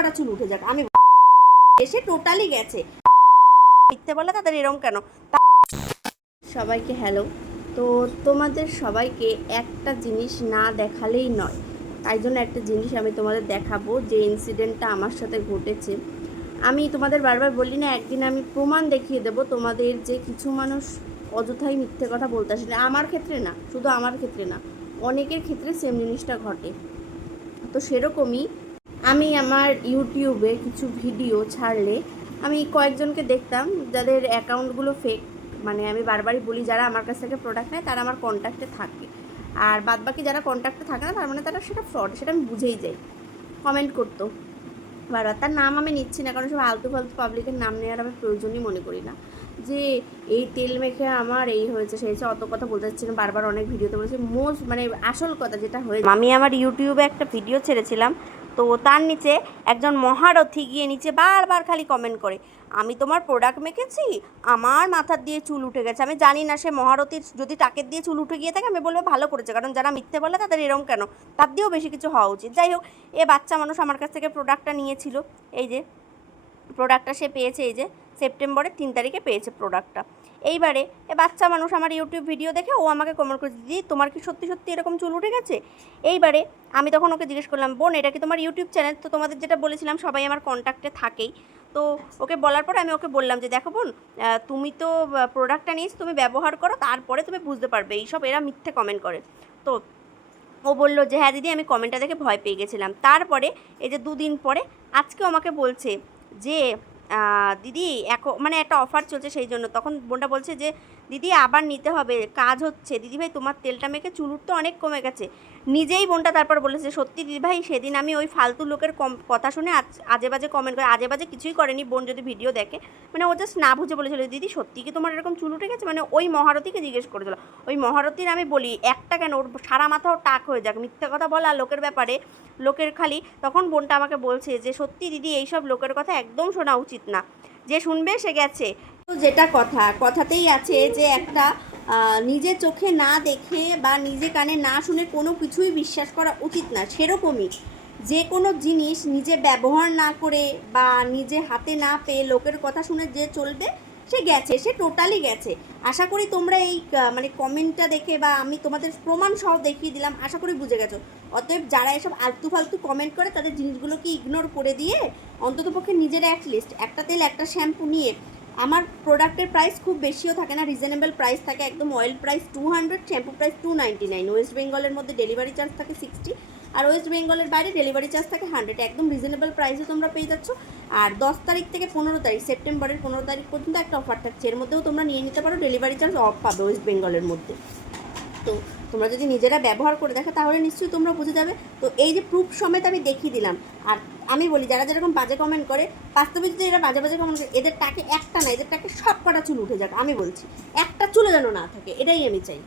কটা চুল উঠে যাক। আমি এসে টোটালি গেছে। মিথ্যে বলে তাদের এরম কেন? সবাইকে হ্যালো তো তোমাদের সবাইকে একটা জিনিস না দেখালেই নয়। তাই জন্য একটা জিনিস আমি তোমাদের দেখাবো যে ইনসিডেন্টটা আমার সাথে ঘটেছে। আমি তোমাদের বারবার বলি না, একদিন আমি প্রমাণ দেখিয়ে দেব তোমাদের যে কিছু মানুষ অযথাই মিথ্যে কথা বলতে আসে না। আমার ক্ষেত্রে না, শুধু আমার ক্ষেত্রে না, অনেকের ক্ষেত্রে সেম জিনিসটা ঘটে। তো সেরকমই আমি আমার ইউটিউবে কিছু ভিডিও ছাড়লে আমি কয়েকজনকে দেখতাম, যাদের অ্যাকাউন্টগুলো ফেক মানে আমি বারবারই বলি যারা আমার কাছ থেকে প্রোডাক্ট নেয়, তারা আমার কন্ট্যাক্টে থাকে। আর বাদবাকি যারা কন্ট্যাক্টে থাকে না, তার মানে তারা সেটা ফ্রড সেটা আমি বুঝেই যাই। কমেন্ট করতো। বারবার তার নাম আমি নিচ্ছি না, কারণ সব আলতু ফালতু পাবলিকের নাম নেওয়ার আমি প্রয়োজনই মনে করি না। যে এই তেল মেখে আমার এই হয়েছে সেই হয়েছে, অত কথা বলতে চাচ্ছি না, বারবার অনেক ভিডিওতে বলেছি মোস্ট মানে আসল কথা যেটা হয়েছে। আমি আমার ইউটিউবে একটা ভিডিও ছেড়েছিলাম তো তার নিচে একজন মহারথী গিয়ে নিচে বারবার খালি কমেন্ট করে, আমি তোমার প্রোডাক্ট মেখেছি, আমার মাথার দিয়ে চুল উঠে গেছে। আমি জানি না সে মহারথীর যদি টাকের দিয়ে চুল উঠে গিয়ে থাকে, আমি বলব ভালো করেছে, কারণ যারা মিথ্যে বলে তাদের এরম কেন? তার দিয়েও বেশি কিছু হওয়া উচিত। যাই হোক, এ বাচ্চা মানুষ আমার কাছ থেকে প্রোডাক্টটা নিয়েছিল। এই যে প্রোডাক্টটা সে পেয়েছে, এই যে সেপ্টেম্বরের তিন তারিখে পেয়েছে প্রোডাক্টটা এইবারে এ বাচ্চা মানুষ আমার ইউটিউব ভিডিও দেখে ও আমাকে কমেন্ট করেছে, দিদি, তোমার কি সত্যি সত্যি এরকম চুল উঠে গেছে? এইবারে আমি তখন ওকে জিজ্ঞেস করলাম, বোন, এটা কি তোমার ইউটিউব চ্যানেল তো তোমাদের যেটা বলেছিলাম, সবাই আমার কন্ট্যাক্টে থাকেই। তো ওকে বলার পরে আমি ওকে বললাম যে, দেখো বোন তুমি তো প্রোডাক্টটা নিয়েছো, তুমি ব্যবহার করো, তারপরে তুমি বুঝতে পারবে, এইসব এরা মিথ্যে কমেন্ট করে। তো ও বলল যে হ্যাঁ দিদি, আমি কমেন্টটা দেখে ভয় পেয়ে গেছিলাম। তারপরে এই যে দুদিন পরে আজকেও আমাকে বলছে যে দিদি এখন মানে একটা অফার চলছে সেই জন্য। তখন বোনটা বলছে যে দিদি আবার নিতে হবে, কাজ হচ্ছে। দিদি ভাই, তোমার তেলটা মেখে চুল উঠতে অনেক কমে গেছে। নিজেই বোনটা তারপর বলেছে, সত্যি দিদি ভাই, সেদিন আমি ওই ফালতু লোকের কম, কথা শুনে আজ, আজে বাজে কমেন্ট করে, আজে বাজে কিছুই করেনি। বোন যদি ভিডিও দেখে মানে ও জাস্ট না বুঝে বলেছিল, দিদি, সত্যি কি তোমার এরকম চুল উঠে গেছে? মানে ওই মহারথীকে জিজ্ঞেস করেছিল। ওই মহারথীর আমি বলি, একটা কেন? ওর সারা মাথাও টাক হয়ে যাক। মিথ্যা কথা বলা লোকের ব্যাপারে, লোকের খালি। তখন বোনটা আমাকে বলছে যে, সত্যি দিদি, এইসব লোকের কথা একদম শোনা উচিত না। যে শুনবে, সে গেছে। তো যেটা কথা, কথাতেই আছে যে একটা নিজে চোখে না দেখে বা নিজে কানে না শুনে কোনো কিছুই বিশ্বাস করা উচিত না, সেরকমই। যে কোনো জিনিস নিজে ব্যবহার না করে বা নিজে হাতে না পেয়ে লোকের কথা শুনে যে চলবে, সে গেছে, সে টোটালি গেছে। আশা করি তোমরা এই মানে কমেন্টটা দেখে বা আমি তোমাদের প্রমাণ সহ দেখিয়ে দিলাম, আশা করি বুঝে গেছো। অতএব যারা এসব আলতু ফালতু কমেন্ট করে, তাদের জিনিসগুলোকে ইগনোর করে দিয়ে অন্ততপক্ষে নিজেরা অ্যাটলিস্ট একটা তেল একটা শ্যাম্পু নিয়ে আমার প্রোডাক্টের প্রাইস খুব বেশিও থাকে না রিজনেবল প্রাইস থাকে, একদম oil price two hundred shampoo price two ninety nine West বেঙ্গলের মধ্যে ডেলিভারি চার্জ থাকে সিক্সটি আর ওয়েস্ট বেঙ্গলের বাইরে ডেলিভারি চার্জ থাকে হান্ড্রেড একদম রিজনেবল প্রাইসে তোমরা পেয়ে যাচ্ছ। আর দশ তারিখ থেকে পনেরো তারিখ, সেপ্টেম্বরের পনেরো তারিখ পর্যন্ত একটা অফার থাকছে, এর মধ্যেও তোমরা নিয়ে নিতে পারো ডেলিভারি চার্জ অফ পাবে ওয়েস্ট বেঙ্গলের মধ্যে। তো তোমরা যদি নিজেরা ব্যবহার করে দেখো, তাহলে নিশ্চয়ই তোমরা বুঝে যাবে। তো এই যে প্রুফ সমেত আমি দেখিয়ে দিলাম। আর আমি বলি, যারা যেরকম বাজে কমেন্ট করে, বাস্তবে যদি এরা বাজে বাজে কমেন্ট করে, এদের টাকে একটা না, এদের টাকে সব কটা চুল উঠে যাক, আমি বলছি। একটা চুলে যেন না থাকে, এটাই আমি চাই।